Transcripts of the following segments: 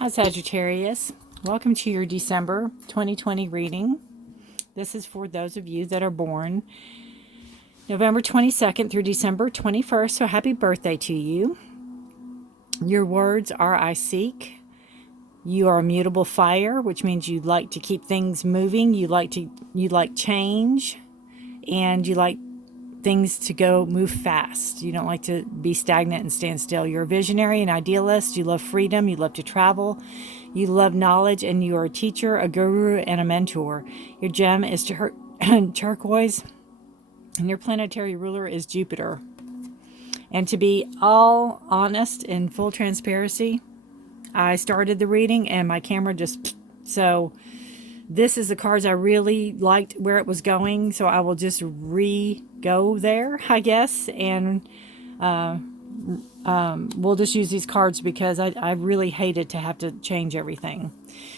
Hi Sagittarius, welcome to your December 2020 reading. This is for those of you that are born November 22nd through December 21st, so happy birthday to you. Your words are I seek. You are a mutable fire, which means you like to keep things moving, you like change, and you like things to move fast. You don't like to be stagnant and stand still. You're a visionary, an idealist. You love freedom. You love to travel. You love knowledge, and you are a teacher, a guru, and a mentor. Your gem is turquoise, and your planetary ruler is Jupiter. And to be all honest and full transparency, I started the reading and my camera just... So this is the cards I really liked where it was going, so I will just go there, I guess, and we'll just use these cards because I really hated to have to change everything.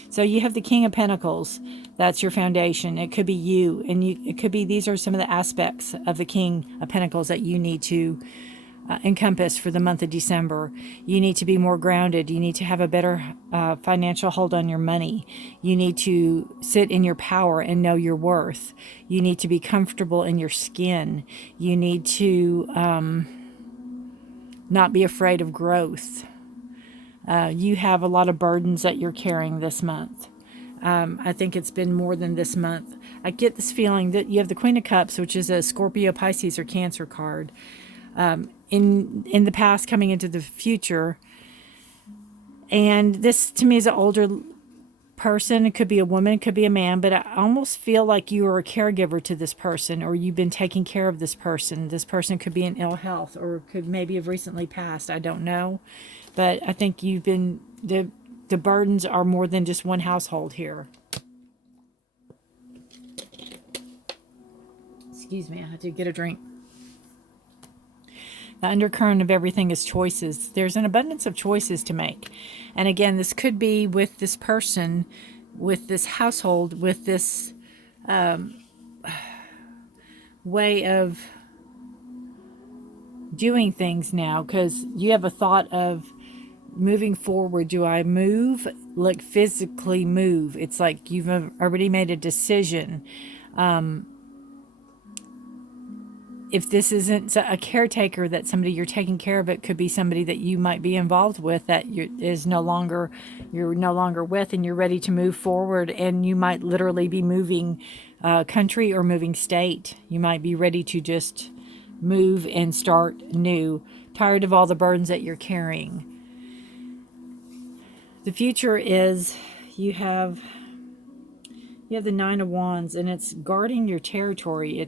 So you have the King of Pentacles. That's your foundation. It could be you, and it could be these are some of the aspects of the King of Pentacles that you need to encompass for the month of December. You need to be more grounded. You need to have a better financial hold on your money. You need to sit in your power and know your worth. You need to be comfortable in your skin. You need to not be afraid of growth. You have a lot of burdens that you're carrying this month. I think it's been more than this month. I get this feeling that you have the Queen of Cups, which is a Scorpio, Pisces, or Cancer card. In the past, coming into the future, and this to me is an older person. It could be a woman, it could be a man, but I almost feel like you are a caregiver to this person, or you've been taking care of this person. This person could be in ill health, or could maybe have recently passed. I don't know, but I think you've been the burdens are more than just one household here. Excuse me, I had to get a drink. The undercurrent of everything is choices. There's an abundance of choices to make. And again, this could be with this person, with this household, with this way of doing things now, because you have a thought of moving forward. Do I move? Like physically move. It's like you've already made a decision. If this isn't a caretaker, that somebody you're taking care of, it could be somebody that you might be involved with that you're no longer with, and you're ready to move forward. And you might literally be moving country or moving state. You might be ready to just move and start new, tired of all the burdens that you're carrying. The future is you have the Nine of Wands, and it's guarding your territory.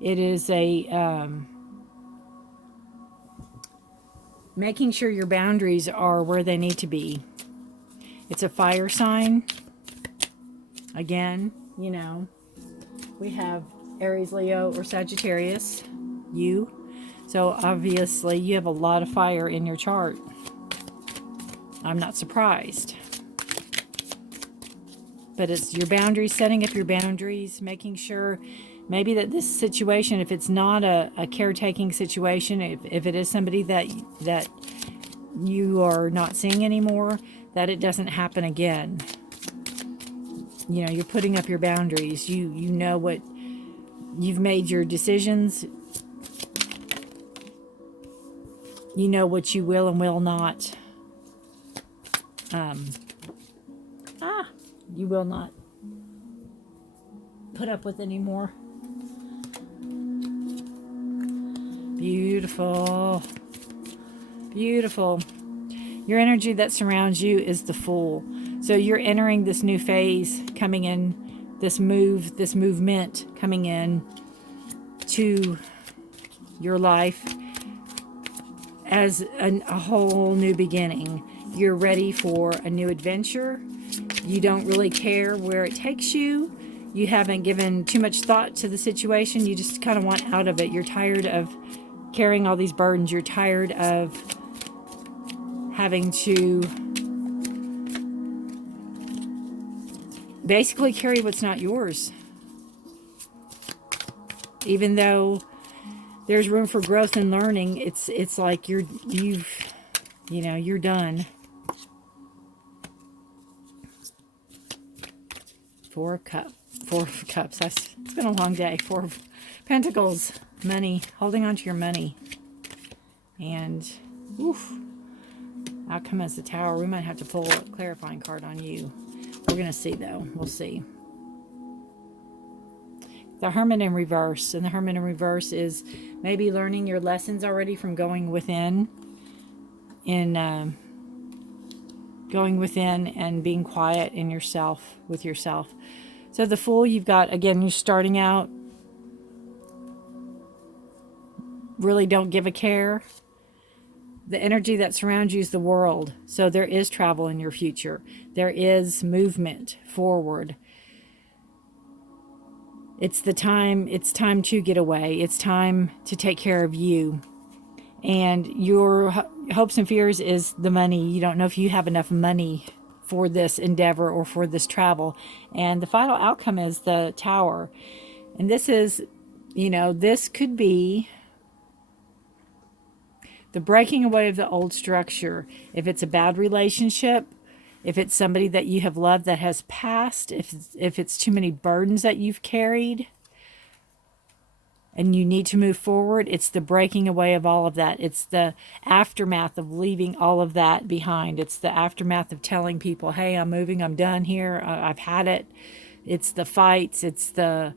It is a making sure your boundaries are where they need to be. It's a fire sign. Again, you know, we have Aries, Leo, or Sagittarius, you. So obviously you have a lot of fire in your chart. I'm not surprised. But it's your boundaries, setting up your boundaries, making sure maybe that this situation, if it's not a caretaking situation, if it is somebody that you are not seeing anymore, that it doesn't happen again. You know, you're putting up your boundaries. You know what, you've made your decisions. You know what you will and will not. You will not put up with anymore. Beautiful. Beautiful. Your energy that surrounds you is the Fool. So you're entering this new phase coming in, this movement coming in to your life as a whole new beginning. You're ready for a new adventure. You don't really care where it takes you. You haven't given too much thought to the situation. You just kind of want out of it. You're tired of carrying all these burdens. You're tired of having to basically carry what's not yours. Even though there's room for growth and learning, it's like you're done. Four of cups. It's been a long day. Four of pentacles. Money. Holding on to your money. And, oof. Outcome as the Tower. We might have to pull a clarifying card on you. We're going to see, though. We'll see. The Hermit in reverse. And the Hermit in reverse is maybe learning your lessons already from going within. Going within and being quiet in yourself, with yourself. So the Fool, you've got, again, you're starting out. Really don't give a care. The energy that surrounds you is the world. So there is travel in your future. There is movement forward. It's time to get away. It's time to take care of you. And your hopes and fears is the money. You don't know if you have enough money for this endeavor or for this travel. And the final outcome is the Tower. And this is, this could be the breaking away of the old structure. If it's a bad relationship, if it's somebody that you have loved that has passed, if it's too many burdens that you've carried and you need to move forward, it's the breaking away of all of that. It's the aftermath of leaving all of that behind. It's the aftermath of telling people, hey, I'm moving, I'm done here, I've had it. It's the fights, it's the,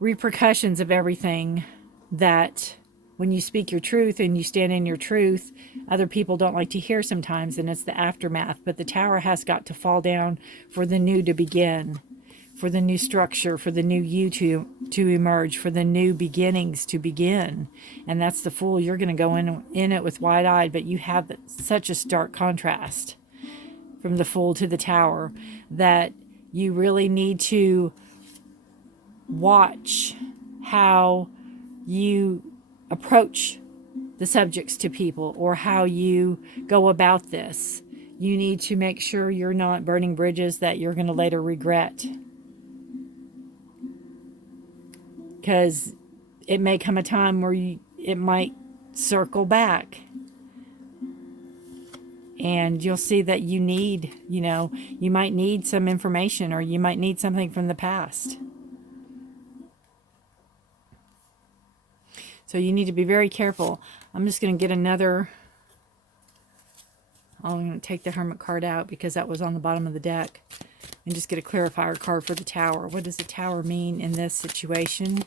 repercussions of everything that when you speak your truth and you stand in your truth, other people don't like to hear sometimes, and it's the aftermath. But the Tower has got to fall down for the new to begin, for the new structure, for the new you to emerge, for the new beginnings to begin. And that's the Fool. You're going to go in it with wide-eyed, but you have such a stark contrast from the Fool to the Tower that you really need to watch how you approach the subjects to people or how you go about this. You need to make sure you're not burning bridges that you're going to later regret. Because it may come a time where it might circle back. And you'll see that you need, you might need some information or you might need something from the past. So you need to be very careful. I'm just going to get another. I'm going to take the Hermit card out because that was on the bottom of the deck. And just get a clarifier card for the Tower. What does the Tower mean in this situation?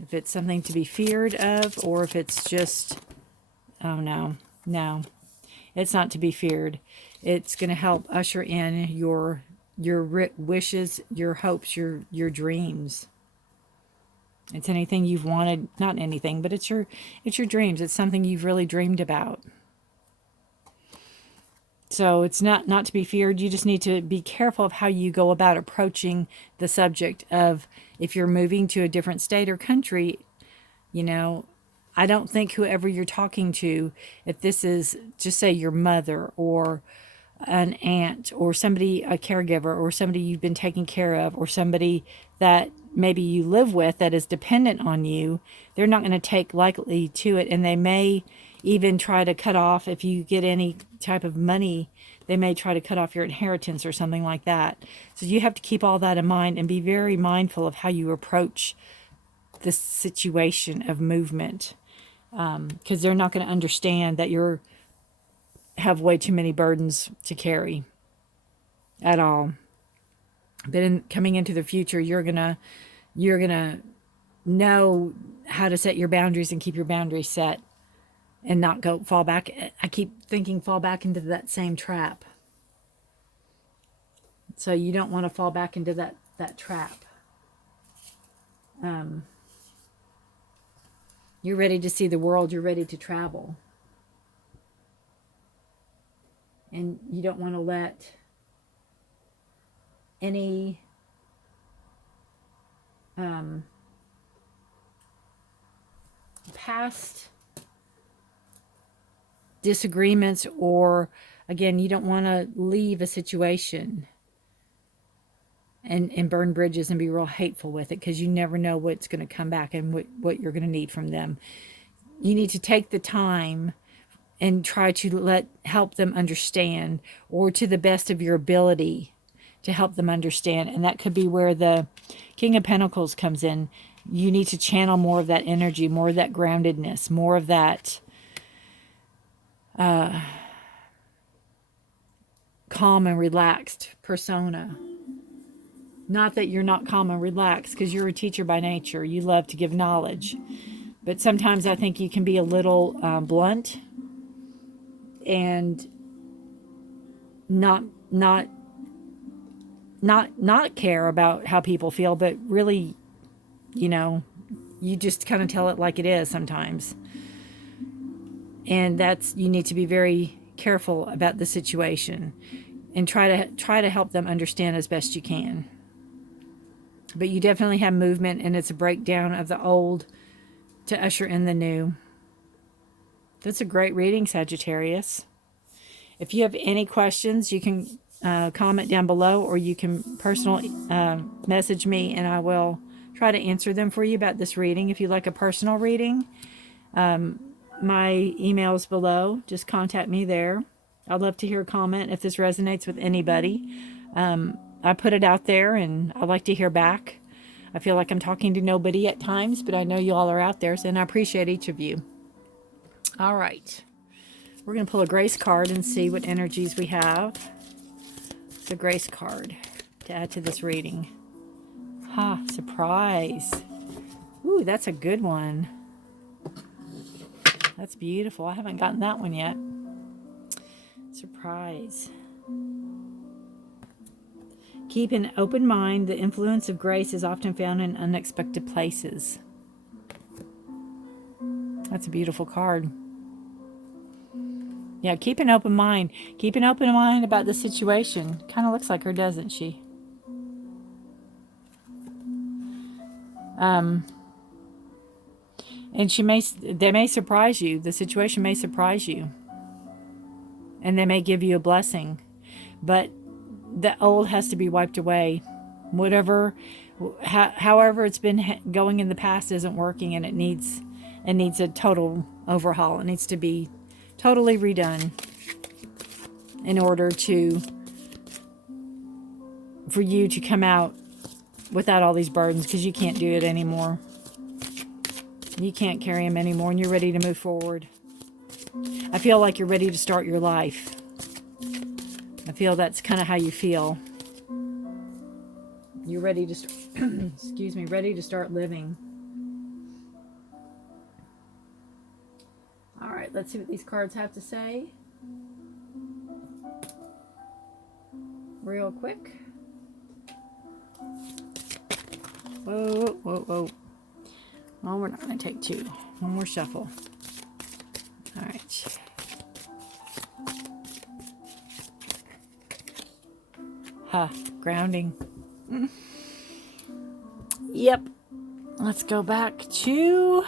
If it's something to be feared of, or if it's just, oh no, it's not to be feared. It's going to help usher in your wishes, your hopes, your dreams. It's anything you've wanted, not anything, but it's your dreams. It's something you've really dreamed about. So it's not to be feared. You just need to be careful of how you go about approaching the subject of if you're moving to a different state or country. I don't think whoever you're talking to, if this is, just say your mother or an aunt or somebody, a caregiver or somebody you've been taking care of or somebody that maybe you live with that is dependent on you, they're not going to take lightly to it. And they may even try to cut off, if you get any type of money, they may try to cut off your inheritance or something like that. So you have to keep all that in mind and be very mindful of how you approach this situation of movement. Because they're not going to understand that you're have way too many burdens to carry at all. But coming into the future, you're gonna know how to set your boundaries and keep your boundaries set, and not fall back. I keep thinking fall back into that same trap. So you don't want to fall back into that trap. You're ready to see the world. You're ready to travel. And you don't want to let any past disagreements, or again, you don't want to leave a situation and burn bridges and be real hateful with it, because you never know what's going to come back and what you're going to need from them. You need to take the time and try to help them understand, or to the best of your ability to help them understand. And that could be where the King of Pentacles comes in. You need to channel more of that energy, more of that groundedness, more of that calm and relaxed persona. Not that you're not calm and relaxed, because you're a teacher by nature. You love to give knowledge. But sometimes I think you can be a little blunt and not care about how people feel, but really, you just kind of tell it like it is sometimes. And you need to be very careful about the situation and try to help them understand as best you can. But you definitely have movement, and it's a breakdown of the old to usher in the new. That's a great reading, Sagittarius. If you have any questions, you can comment down below, or you can personal message me, and I will try to answer them for you about this reading. If you'd like a personal reading, my email is below. Just contact me there. I'd love to hear a comment if this resonates with anybody. I put it out there, and I like to hear back. I feel like I'm talking to nobody at times, but I know you all are out there, and I appreciate each of you. All right. We're going to pull a grace card and see what energies we have. It's a grace card to add to this reading. Ha, surprise. Ooh, that's a good one. That's beautiful. I haven't gotten that one yet. Surprise. Keep an open mind. The influence of grace is often found in unexpected places. That's a beautiful card. Yeah, keep an open mind. Keep an open mind about the situation. Kind of looks like her, doesn't she? And they may surprise you. The situation may surprise you. And they may give you a blessing. But the old has to be wiped away. However it's been going in the past isn't working, and it needs a total overhaul. It needs to be totally redone in order for you to come out without all these burdens, because you can't do it anymore. You can't carry them anymore, and you're ready to move forward. I feel like you're ready to start your life. I feel that's kind of how you feel. You're ready to excuse me, ready to start living. All right, let's see what these cards have to say. Real quick. Whoa, whoa, whoa. Oh, we're not going to take two. One more shuffle. All right. Grounding. Yep. Let's go back to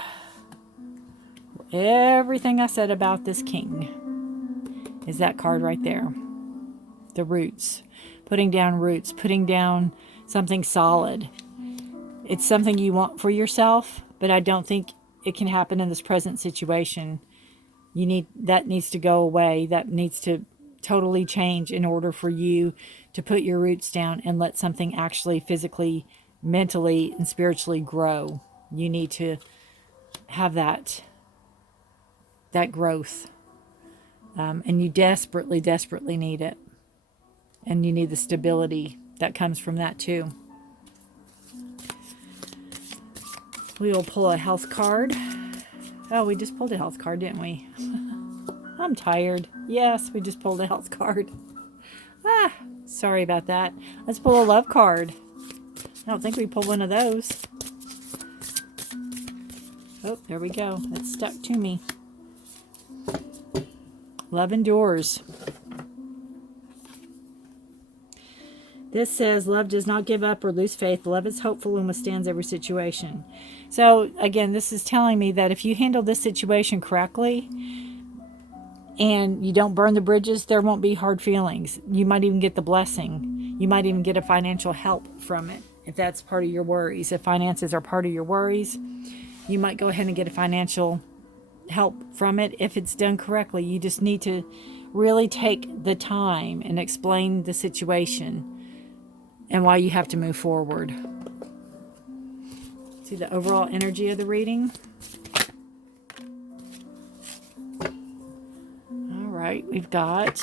everything I said about this king. Is that card right there. The roots. Putting down roots. Putting down something solid. It's something you want for yourself, but I don't think it can happen in this present situation. That needs to go away. That needs to totally change in order for you to put your roots down and let something actually physically, mentally, and spiritually grow. You need to have that growth. And you desperately, desperately need it. And you need the stability that comes from that too. We will pull a health card. Oh, we just pulled a health card, didn't we? I'm tired. Yes, we just pulled a health card. Sorry about that. Let's pull a love card. I don't think we pulled one of those. Oh, there we go. It's stuck to me. Love endures. This says, love does not give up or lose faith. Love is hopeful and withstands every situation. So, again, this is telling me that if you handle this situation correctly and you don't burn the bridges, there won't be hard feelings. You might even get the blessing. You might even get a financial help from it, if that's part of your worries. If finances are part of your worries, you might go ahead and get a financial help from it if it's done correctly. You just need to really take the time and explain the situation and why you have to move forward. See the overall energy of the reading? All right, we've got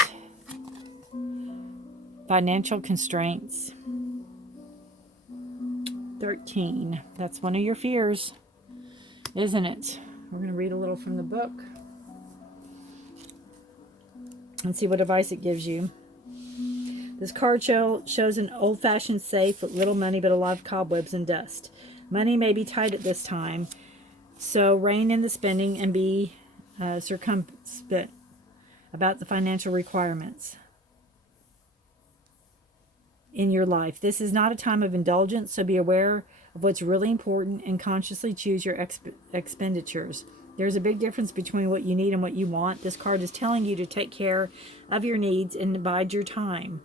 financial constraints. 13. That's one of your fears, isn't it? We're going to read a little from the book and see what advice it gives you. This card shows an old-fashioned safe with little money but a lot of cobwebs and dust. Money may be tight at this time, so rein in the spending and be circumspect about the financial requirements in your life. This is not a time of indulgence, so be aware of what's really important and consciously choose your expenditures. There's a big difference between what you need and what you want. This card is telling you to take care of your needs and bide your time.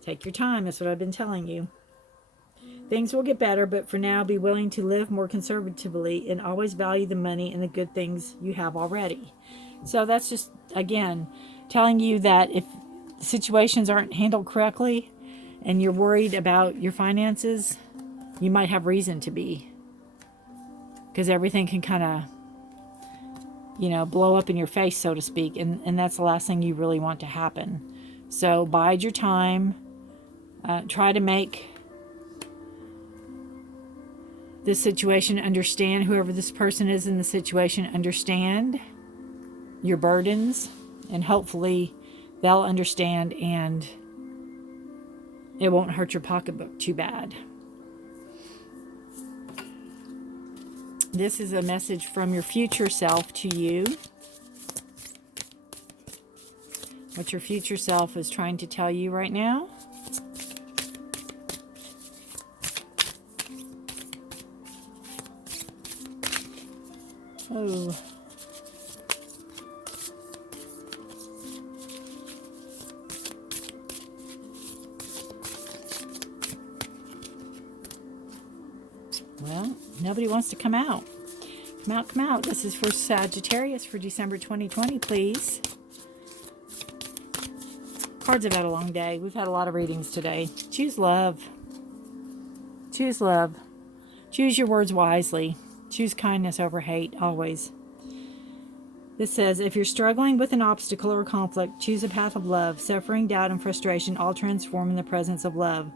Take your time, that's what I've been telling you. Things will get better, but for now, be willing to live more conservatively and always value the money and the good things you have already. So that's just, again, telling you that if situations aren't handled correctly and you're worried about your finances, you might have reason to be. Because everything can kind of, blow up in your face, so to speak. And that's the last thing you really want to happen. So bide your time. Try to make this situation understand, whoever this person is in the situation, understand your burdens. And hopefully they'll understand and it won't hurt your pocketbook too bad. This is a message from your future self to you. What your future self is trying to tell you right now. Oh. Well, nobody wants to come out. Come out, come out. This is for Sagittarius for December 2020, please. Cards have had a long day. We've had a lot of readings today. Choose love. Choose love. Choose your words wisely. Choose kindness over hate, always. This says, if you're struggling with an obstacle or conflict, choose a path of love. Suffering, doubt, and frustration all transform in the presence of love.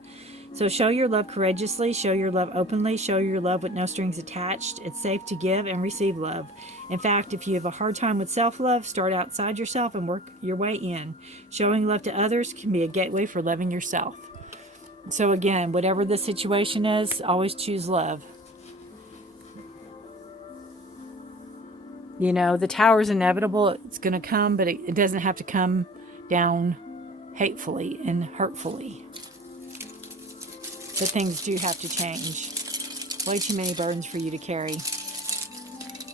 So show your love courageously, show your love openly, show your love with no strings attached. It's safe to give and receive love. In fact, if you have a hard time with self-love, start outside yourself and work your way in. Showing love to others can be a gateway for loving yourself. So again, whatever the situation is, always choose love. The tower's inevitable. It's going to come, but it doesn't have to come down hatefully and hurtfully. But things do have to change. Way too many burdens for you to carry.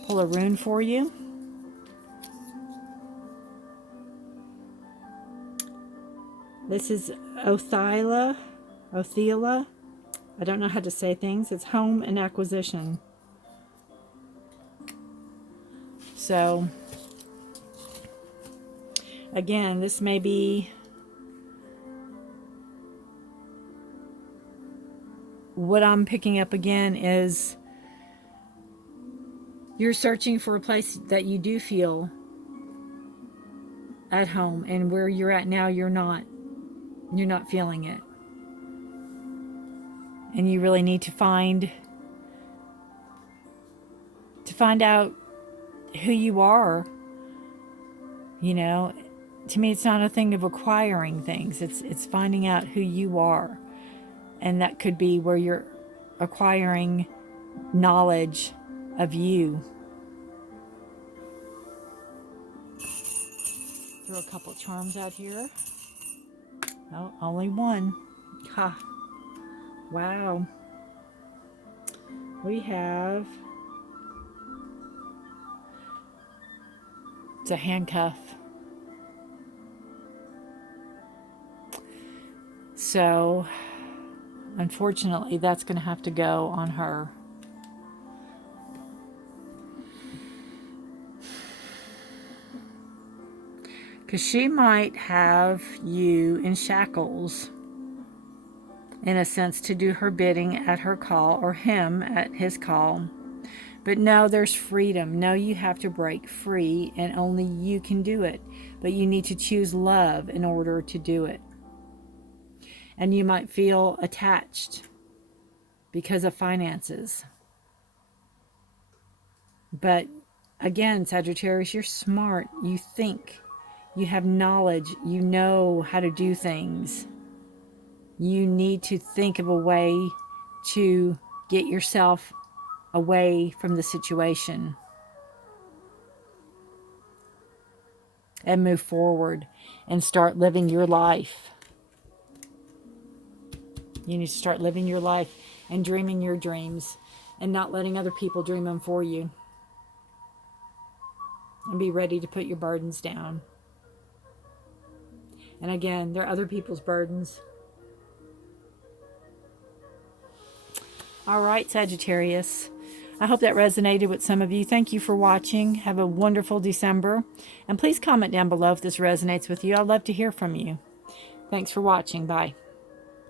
Pull a rune for you. This is Othila. I don't know how to say things. It's home and acquisition. So, again, this may be what I'm picking up again is you're searching for a place that you do feel at home, and where you're at now, you're not feeling it. And you really need to find out who you are. To me, it's not a thing of acquiring things. It's finding out who you are. And that could be where you're acquiring knowledge of you. Throw a couple charms out here. Oh, only one. Ha. Wow. We have... It's a handcuff. So, unfortunately, that's going to have to go on her. Because she might have you in shackles, in a sense, to do her bidding at her call, or him at his call. But no, there's freedom. No, you have to break free, and only you can do it. But you need to choose love in order to do it. And you might feel attached because of finances. But again, Sagittarius, you're smart. You think. You have knowledge. You know how to do things. You need to think of a way to get yourself away from the situation and move forward and start living your life. You need to start living your life and dreaming your dreams and not letting other people dream them for you. And be ready to put your burdens down. And again, they're other people's burdens. All right, Sagittarius. I hope that resonated with some of you. Thank you for watching. Have a wonderful December. And please comment down below if this resonates with you. I'd love to hear from you. Thanks for watching. Bye.